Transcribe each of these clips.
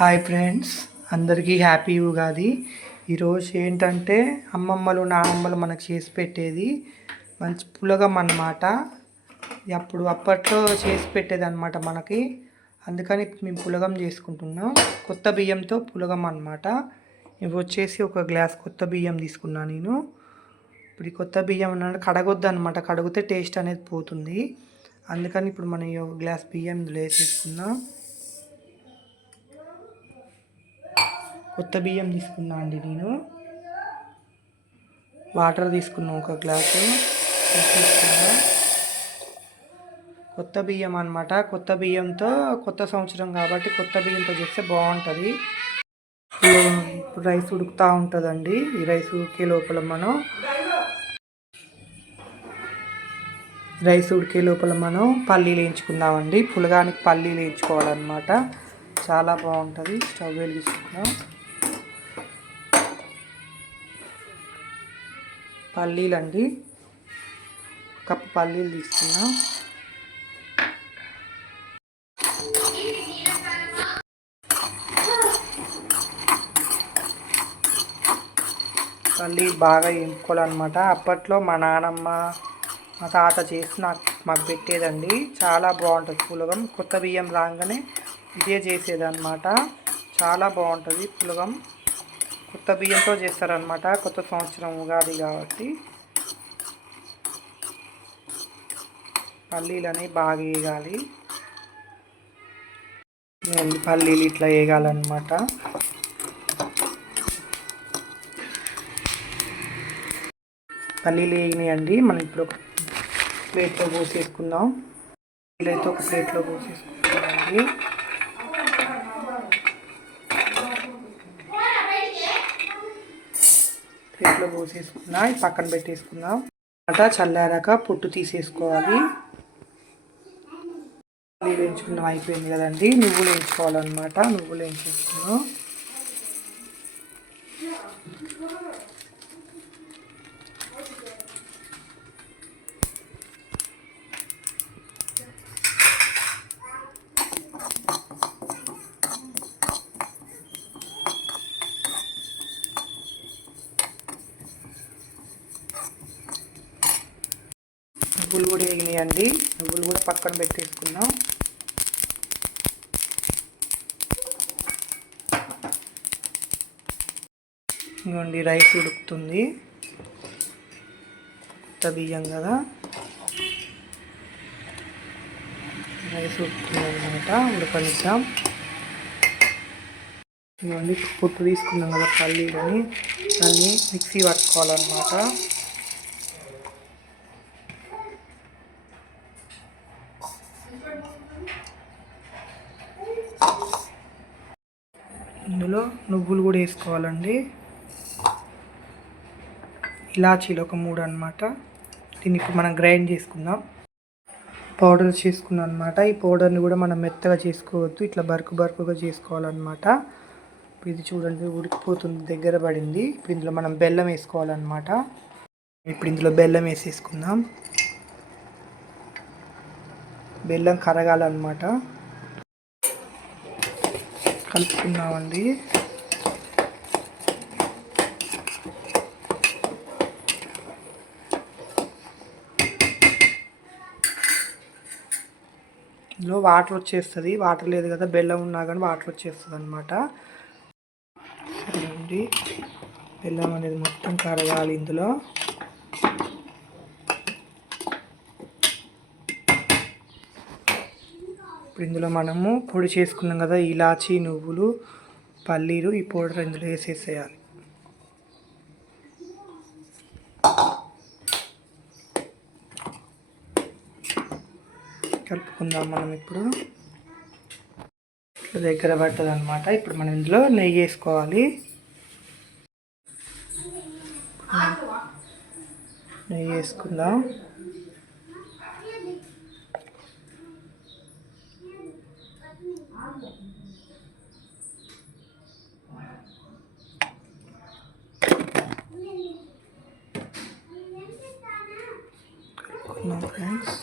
Hi friends, అందరికీ happy Ugadi. ఈరోజు ఏంటంటే అమ్మమ్మలు నానమ్మలు మనకు చేసి పెట్టేది మంచి పులగం అన్నమాట. అప్పట్లో చేసి పెట్టేది అనమాట మనకి. అందుకని మేము పులగం చేసుకుంటున్నాం. కొత్త బియ్యంతో పులగం అన్నమాట. ఇవి వచ్చేసి ఒక గ్లాస్ కొత్త బియ్యం తీసుకున్నాను నేను. ఇప్పుడు ఈ కొత్త బియ్యం అంటే కడగొద్దు అనమాట, కడిగితే టేస్ట్ అనేది పోతుంది. అందుకని ఇప్పుడు మనం ఒక గ్లాస్ బియ్యం వేసేసుకుందాం. కొత్త బియ్యం తీసుకున్నా అండి నేను. వాటర్ తీసుకున్నా ఒక గ్లాసు తీసుకున్నా. కొత్త బియ్యం అనమాట. కొత్త బియ్యంతో కొత్త సంవత్సరం కాబట్టి కొత్త బియ్యంతో చేస్తే బాగుంటుంది. ఇప్పుడు రైస్ ఉడుకుతూ ఉంటుందండి. ఈ రైస్ ఉడికే లోపల మనం పల్లీలు వేయించుకుందామండి. పులగానికి పల్లీలు వేయించుకోవాలన్నమాట. చాలా బాగుంటుంది. స్టవ్ వెలిగించుకుందాం. పల్లీలు అండి, కప్పు పల్లీలు తీసుకున్నా. పల్లీలు బాగా వేయించుకోవాలన్నమాట. అప్పట్లో మా నానమ్మ మా తాత చేసి మాకు పెట్టేదండి. చాలా బాగుంటుంది పులగం. కొత్త బియ్యం రాగానే ఇదే చేసేదన్నమాట. చాలా బాగుంటుంది పులగం. కొత్త బియ్యంతో చేస్తారనమాట. కొత్త సంవత్సరం ఉగాది కాబట్టి పల్లీలని బాగా వేగాలి. పల్లీలు ఇట్లా వేగాలన్నమాట. పల్లీలు వేగినాయండి. మనం ఇప్పుడు ఒక ప్లేట్లో పోసేసుకుందాం. పల్లీలైతే ఒక ప్లేట్లో పోసేసుకుంటామండి. ప్లేట్లో పోసేసుకున్నా, పక్కన పెట్టేసుకుందాం. చల్లారాక పొట్టు తీసేసుకోవాలి. నువ్వులు వేయించుకున్నాం అయిపోయింది కదండి. నువ్వులు వేయించుకోవాలన్నమాట. నువ్వులు వేయించేసుకున్నాం. నువ్వులు కూడా వేగినాయండి. నువ్వులు కూడా పక్కన పెట్టేసుకున్నాం. ఇంకోండి రైస్ ఉడుకుతుంది. కొత్త బియ్యం కదా, రైస్ ఉడుకుతుంది అనమాట. ఉడకనిద్దాం. ఇవన్నీ పొట్టు తీసుకున్నాం కదా పల్లీలని, అన్నీ మిక్సీ పట్టుకోవాలన్నమాట. ఇందులో నువ్వులు కూడా వేసుకోవాలండి. ఇలాచీలు ఒక 3 అన్నమాట. దీన్ని ఇప్పుడు మనం గ్రైండ్ చేసుకుందాం. పౌడర్ చేసుకున్నాం అనమాట. ఈ పౌడర్ని కూడా మనం మెత్తగా చేసుకోవద్దు, ఇట్లా బరుకుగా చేసుకోవాలన్నమాట. ఇది చూడండి ఉడికిపోతుంది, దగ్గర పడింది. ఇప్పుడు ఇందులో మనం బెల్లం వేసుకోవాలన్నమాట. ఇప్పుడు ఇందులో బెల్లం వేసేసుకుందాం. బెల్లం కరగాలన్నమాట. కలుపుకుందామండి. ఇందులో వాటర్ వచ్చేస్తుంది. వాటర్ లేదు కదా, బెల్లం ఉన్నా కానీ వాటర్ వచ్చేస్తుంది అనమాట. సరేనండి, బెల్లం అనేది మొత్తం కరగాలి ఇందులో. ఇప్పుడు ఇందులో మనము పొడి చేసుకున్నాం కదా, ఇలాచీ, నువ్వులు, పల్లీలు, ఈ పౌడర్ ఇందులో వేసేసేయాలి. కలుపుకుందాం మనం. ఇప్పుడు ఇట్లా దగ్గర పడుతుంది అనమాట. ఇప్పుడు మనం ఇందులో నెయ్యి వేసుకోవాలి. నెయ్యి వేసుకుందాం. ఫ్రెండ్స్,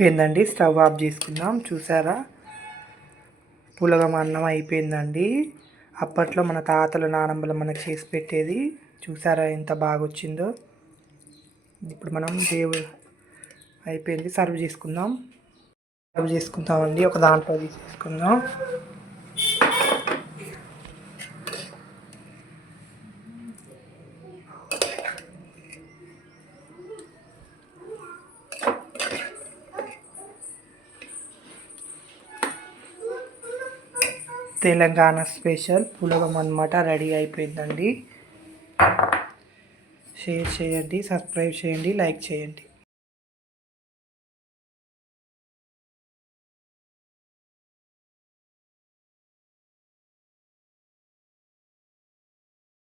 అయిపోయిందండి. స్టవ్ ఆఫ్ చేసుకుందాం. చూసారా, పులగం అన్నం అయిపోయిందండి. అప్పట్లో మన తాతలు నానమ్మలు మనకు చేసి పెట్టేది. చూసారా ఎంత బాగా వచ్చిందో. ఇప్పుడు మనం అయిపోయింది, సర్వ్ చేసుకుందామండి. ఒక దాంట్లో తీసేసుకుందాం. తెలంగాణ స్పెషల్ పులగం అన్నమాట రెడీ అయిపోయిందండి. షేర్ చేయండి, సబ్స్క్రైబ్ చేయండి, లైక్ చేయండి.